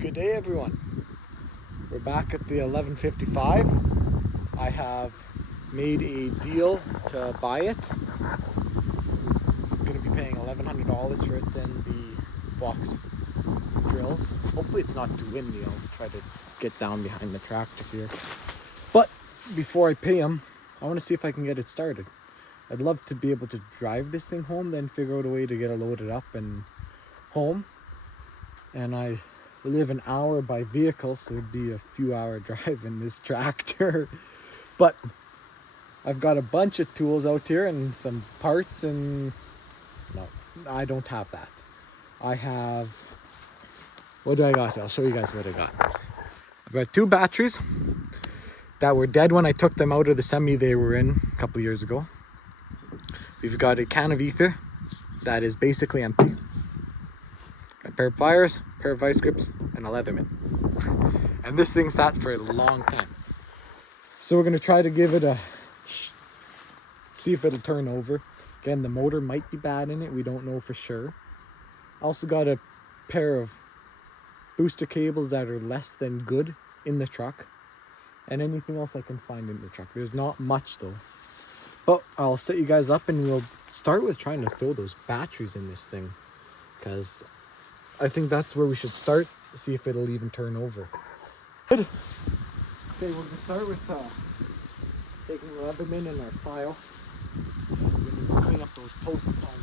Good day, everyone. We're back at the 11:55. I have made a deal to buy it. I'm going to be paying $1,100 for it and the box drills. Hopefully it's not too windy. I'll try to get down behind the tractor here. But before I pay them, I want to see if I can get it started. I'd love to be able to drive this thing home, then figure out a way to get it loaded up and home. And I live an hour by vehicle, so it'd be a few hour drive in this tractor. But I've got a bunch of tools out here and some parts, and no, I don't have that. I have, what do I got? I'll show you guys what I got. I've got 2 batteries that were dead when I took them out of the semi they were in a couple of years ago. We've got a can of ether that is basically empty. A pair of pliers, pair of vice grips, and a Leatherman. And this thing sat for a long time. So we're gonna try to give it a, see if it'll turn over. Again, the motor might be bad in it, we don't know for sure. I also got a pair of booster cables that are less than good in the truck. And anything else I can find in the truck. There's not much though. But I'll set you guys up and we'll start with trying to throw those batteries in this thing, because I think that's where we should start, see if it'll even turn over. Good. Okay, we're going to start with taking the Leatherman in our file. We're going to clean up those posts on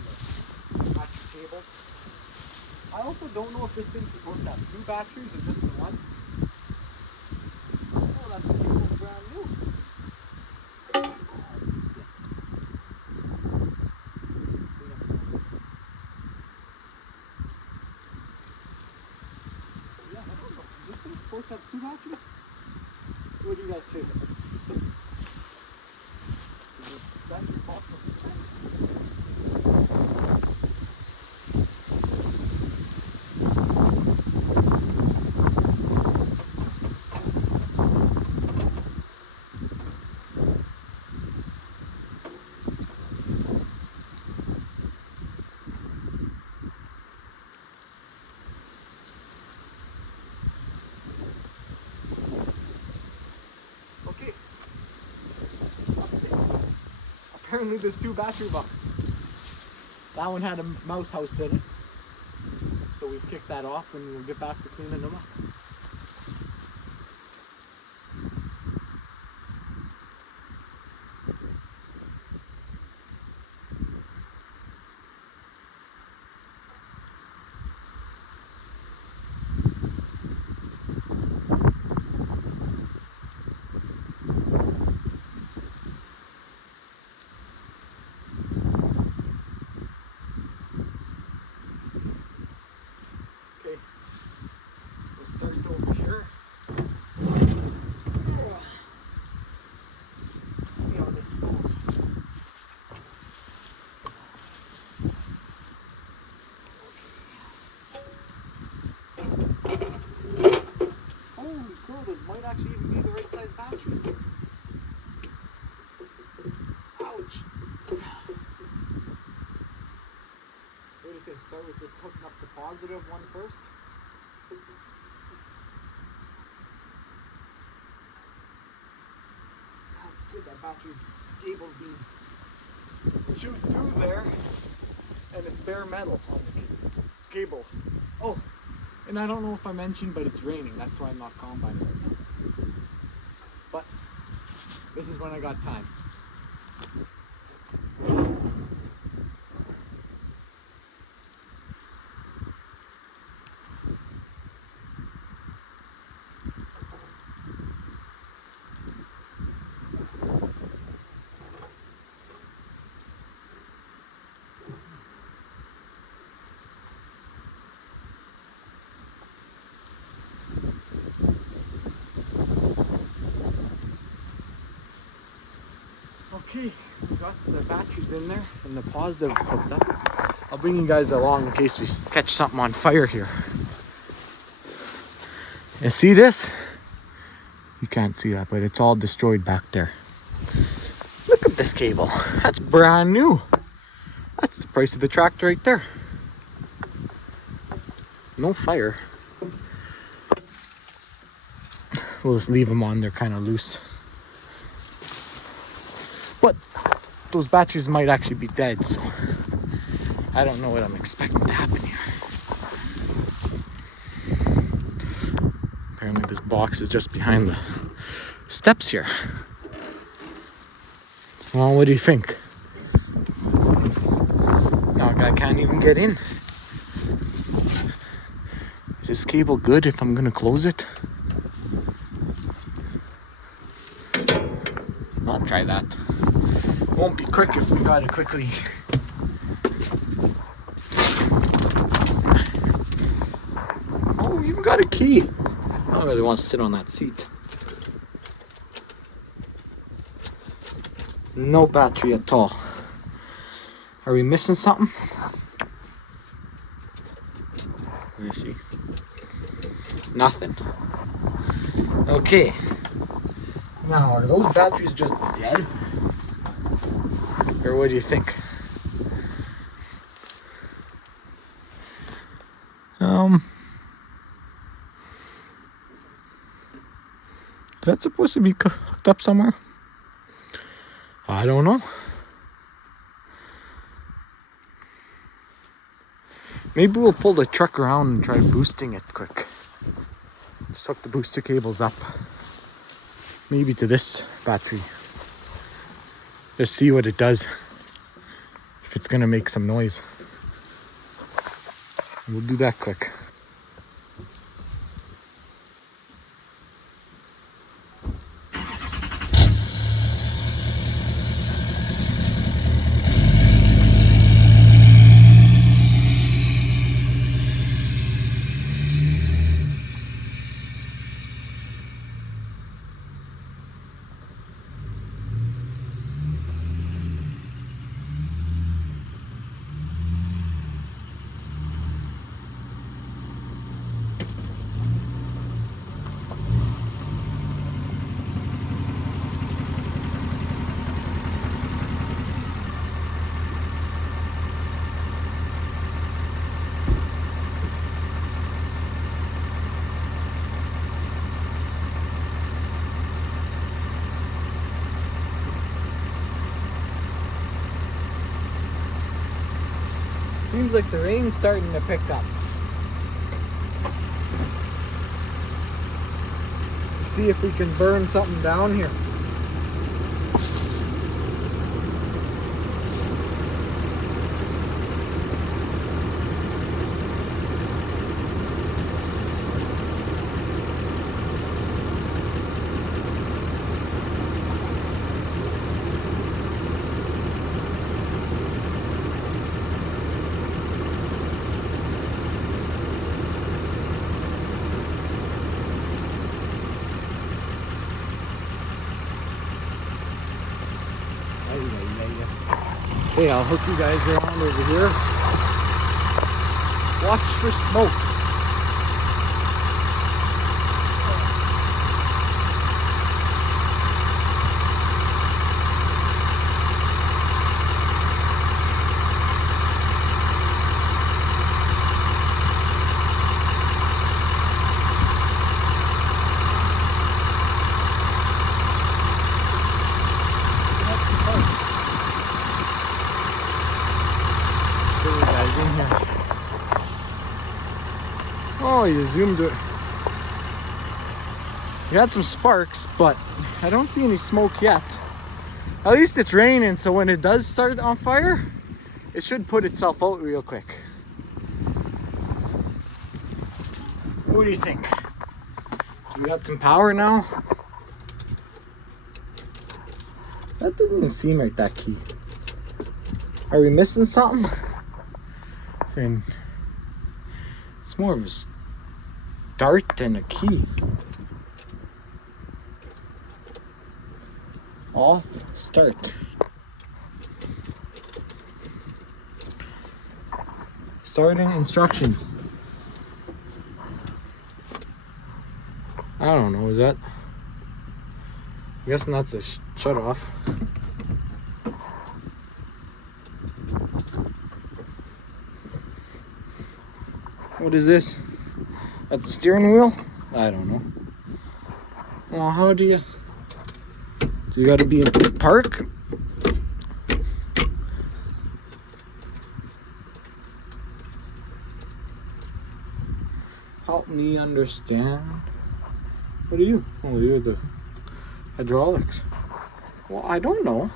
the battery cables. I also don't know if this thing's supposed to have 2 batteries or just the one. Oh, that cable's brand new. Supposed to have 2 batteries? What do you guys think? Is that your fault? Apparently there's 2 battery boxes. That one had a mouse house in it, so we've kicked that off and we'll get back to cleaning them up. We'll start over here. See how this goes. Holy cow, those might actually even be the right size batteries. Ouch. What do you think? Start with just hooking up the positive one first. That's good, that battery's cable's being chewed through there, and it's bare metal on the cable. Oh, and I don't know if I mentioned, but it's raining, that's why I'm not combining right now. But this is when I got time. Okay, we got the batteries in there and the positives hooked up. I'll bring you guys along in case we catch something on fire here. You see this? You can't see that, but it's all destroyed back there. Look at this cable. That's brand new. That's the price of the tractor right there. No fire. we'll just leave them on. They're kind of loose. But those batteries might actually be dead, so I don't know what I'm expecting to happen here. Apparently this box is just behind the steps here. Well, what do you think? Now a guy can't even get in. Is this cable good if I'm gonna close it? I'll try that. Won't be quick if we got it quickly. Oh, you even got a key. I don't really want to sit on that seat. No battery at all. Are we missing something? Let me see. Nothing. Okay. Now, are those batteries just dead? Or what do you think? Is that supposed to be hooked up somewhere? I don't know. Maybe we'll pull the truck around and try boosting it quick. Just hook the booster cables up. Maybe to this battery. Just see what it does. If it's gonna make some noise. We'll do that quick. Seems like the rain's starting to pick up. Let's see if we can burn something down here. Hey, I'll hook you guys around over here. Watch for smoke. In here. Oh, you zoomed it. You had some sparks, but I don't see any smoke yet. At least it's raining, so when it does start on fire, it should put itself out real quick. What do you think? Do we got some power now? That doesn't even seem like that key. Are we missing something? Then it's more of a start than a key. Off, start. Starting instructions. I don't know, is that? I'm guessing that's a shut off. What is this? That's the steering wheel? I don't know. Well, how do you... So you gotta be in park? Help me understand. What are you? Oh, you're the hydraulics. Well, I don't know.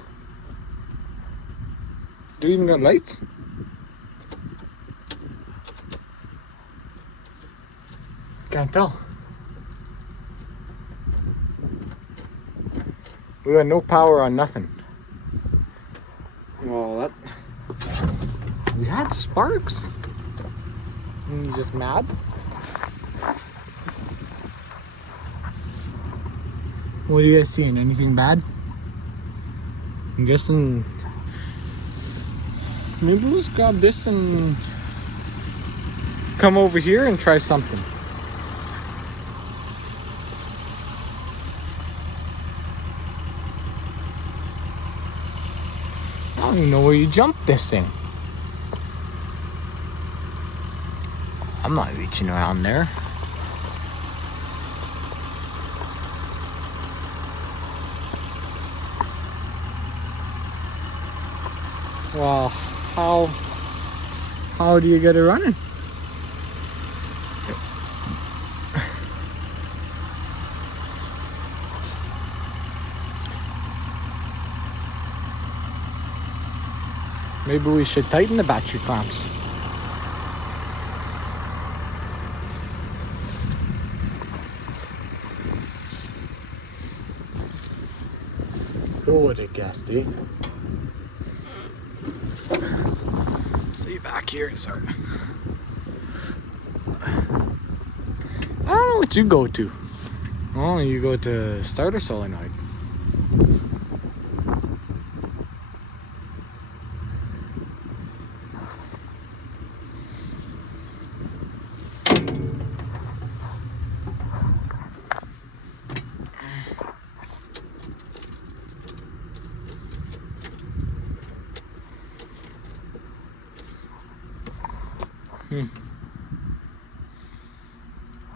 Do you even got lights? Can't tell. We got no power on nothing. Well, that... We had sparks. And you just mad? What are you guys seeing? Anything bad? I'm guessing... Maybe we'll just grab this and come over here and try something. I don't even know where you jumped this thing. I'm not reaching around there. Well, how do you get it running? Maybe we should tighten the battery clamps. Who would have guessed, eh? See back here, sorry. I don't know what you go to. Oh, you go to starter solenoid.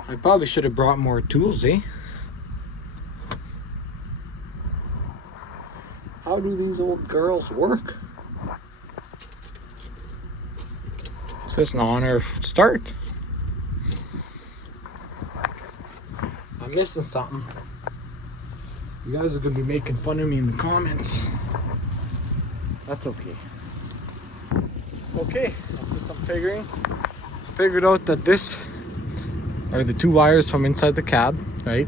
I probably should have brought more tools, eh? How do these old girls work? Is this an on or start? I'm missing something. You guys are gonna be making fun of me in the comments. That's okay. Okay, after some figuring, figured out that this are the two wires from inside the cab, right?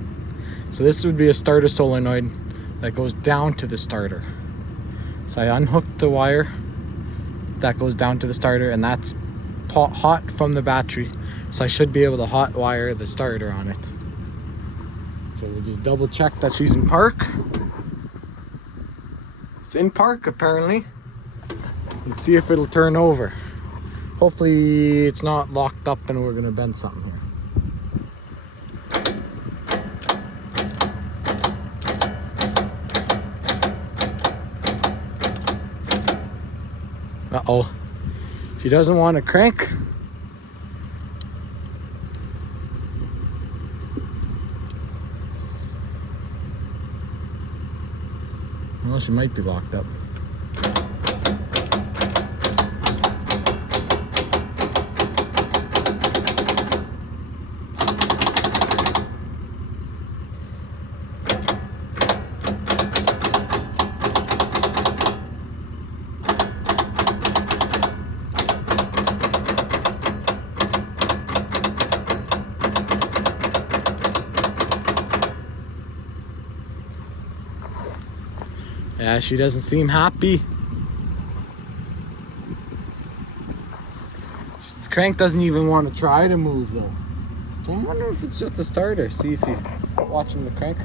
So this would be a starter solenoid that goes down to the starter. So I unhooked the wire that goes down to the starter, and that's hot from the battery. So I should be able to hot wire the starter on it. So we'll just double check that she's in park. It's in park apparently. Let's see if it'll turn over. Hopefully it's not locked up and we're gonna bend something here. Uh-oh. She doesn't want to crank. Well, she might be locked up. Yeah, she doesn't seem happy. The crank doesn't even want to try to move though. So I wonder if it's just the starter. See if you're watching the crank.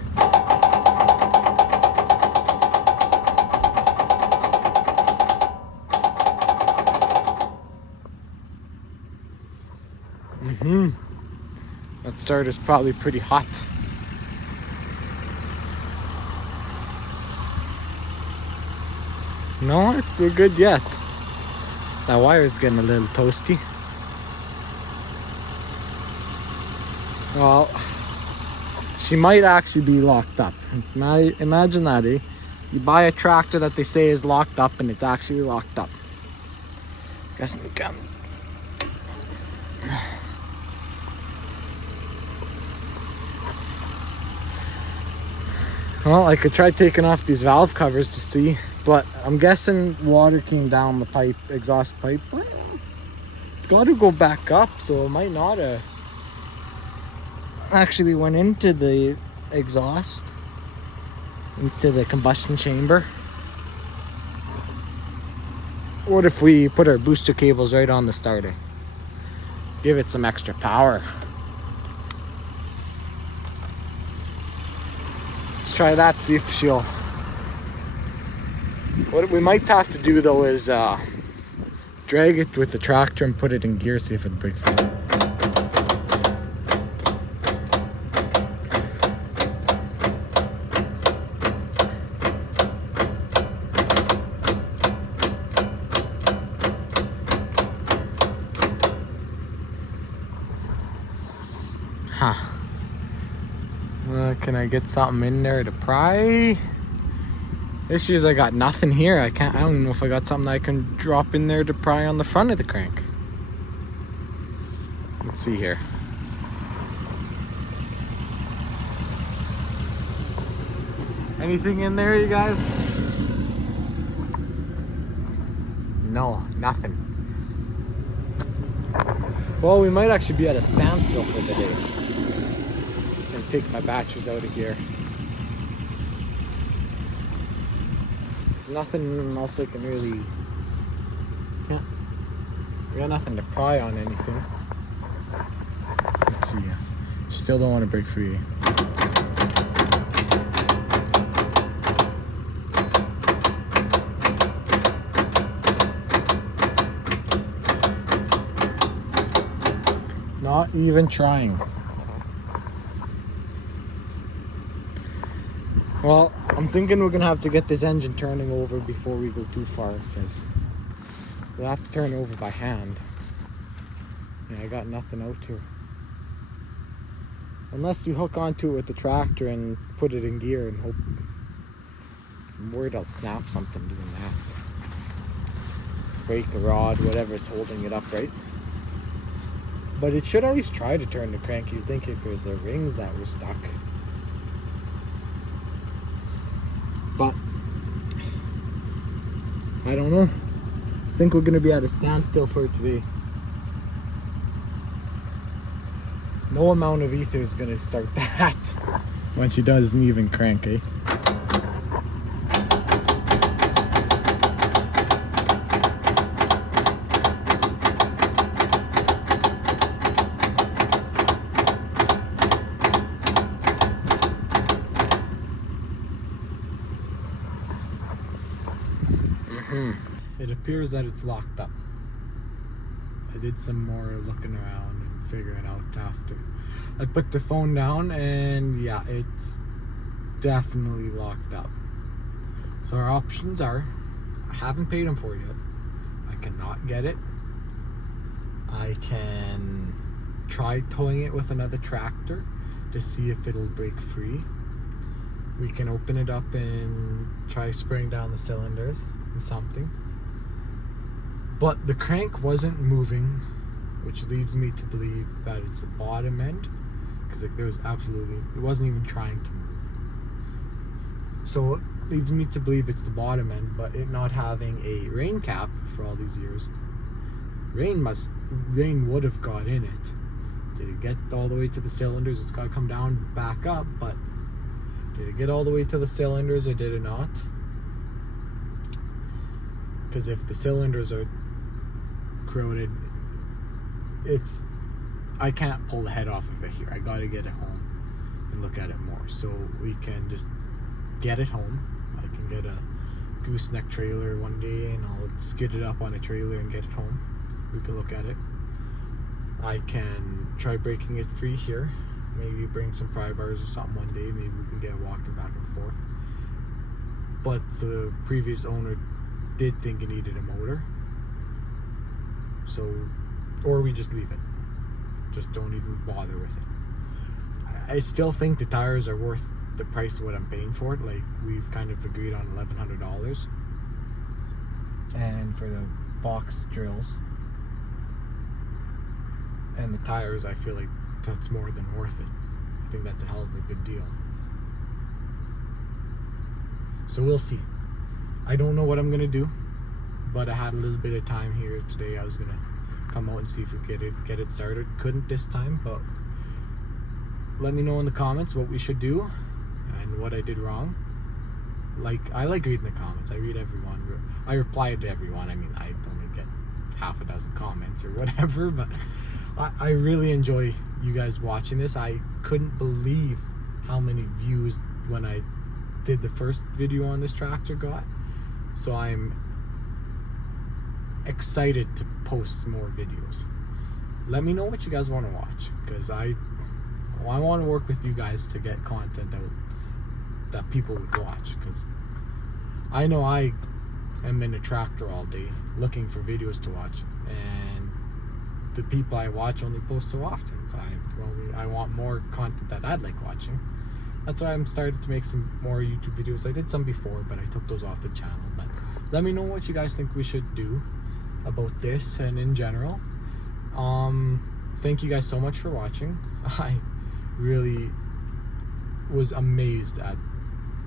That starter's probably pretty hot. No, we're good yet. That wire's getting a little toasty. she might actually be locked up. Imagine that, eh? You buy a tractor that they say is locked up and it's actually locked up. Guess we can. Well, I could try taking off these valve covers to see, but I'm guessing water came down the pipe, exhaust pipe. But it's got to go back up, so it might not have actually went into the exhaust, into the combustion chamber. What if we put our booster cables right on the starter? Give it some extra power. Let's try that, see if she'll... What we might have to do though is drag it with the tractor and put it in gear, see if it'll break free. Huh. Can I get something in there to pry? Issue is I got nothing here. I don't even know if I got something I can drop in there to pry on the front of the crank. Let's see here. Anything in there, you guys? No, nothing. Well, we might actually be at a standstill for the day. I'm gonna take my batteries out of here. There's nothing else I can really... Yeah. We got nothing to pry on anything. Let's see. Still don't want to break free. Not even trying. Well, I'm thinking we're gonna have to get this engine turning over before we go too far, because we'll have to turn it over by hand. Yeah, I got nothing out here. Unless you hook onto it with the tractor and put it in gear and hope. I'm worried I'll snap something doing that. Break a rod, whatever's holding it upright. But it should at least try to turn the crank. You'd think if there's the rings that were stuck. But I don't know. I think we're gonna be at a standstill for today. No amount of ether is gonna start that when she doesn't even crank, eh? It appears that it's locked up. I did some more looking around and figuring out after. I put the phone down and yeah, it's definitely locked up. So our options are, I haven't paid him for it yet. I cannot get it. I can try towing it with another tractor to see if it'll break free. We can open it up and try spraying down the cylinders and something. But the crank wasn't moving, which leads me to believe that it's the bottom end, because like, it wasn't even trying to move. So it leads me to believe it's the bottom end, but it not having a rain cap for all these years, rain would have got in it. Did it get all the way to the cylinders? It's got to come down, back up, but did it get all the way to the cylinders or did it not? Because if the cylinders are corroded, I can't pull the head off of it here. I gotta get it home and look at it more. So we can just get it home. I can get a gooseneck trailer one day and I'll skid it up on a trailer and get it home. We can look at it. I can try breaking it free here. Maybe bring some pry bars or something one day. Maybe we can get walking back and forth. But the previous owner did think it needed a motor. So, or we just leave it. Just don't even bother with it. I still think the tires are worth the price of what I'm paying for it. Like, we've kind of agreed on $1,100, and for the box drills and the tires, I feel like that's more than worth it. I think that's a hell of a good deal. So we'll see. I don't know what I'm gonna do, but I had a little bit of time here today. I was gonna come out and see if we could get it started. Couldn't this time, but let me know in the comments what we should do and what I did wrong. I like reading the comments. I read everyone. I reply to everyone. I mean, I only get half a dozen comments or whatever, but I really enjoy you guys watching this. I couldn't believe how many views when I did the first video on this tractor got. So I'm excited to post more videos. Let me know what you guys want to watch, because I want to work with you guys to get content out that people would watch, because I know I am in a tractor all day looking for videos to watch, and the people I watch only post so often. So I want more content that I'd like watching. That's why I'm started to make some more YouTube videos. I did some before, but I took those off the channel. But let me know what you guys think we should do about this and in general. Thank you guys so much for watching. I really was amazed at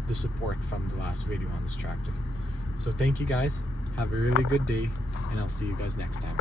the support from the last video on this tractor. So thank you guys. Have a really good day, and I'll see you guys next time.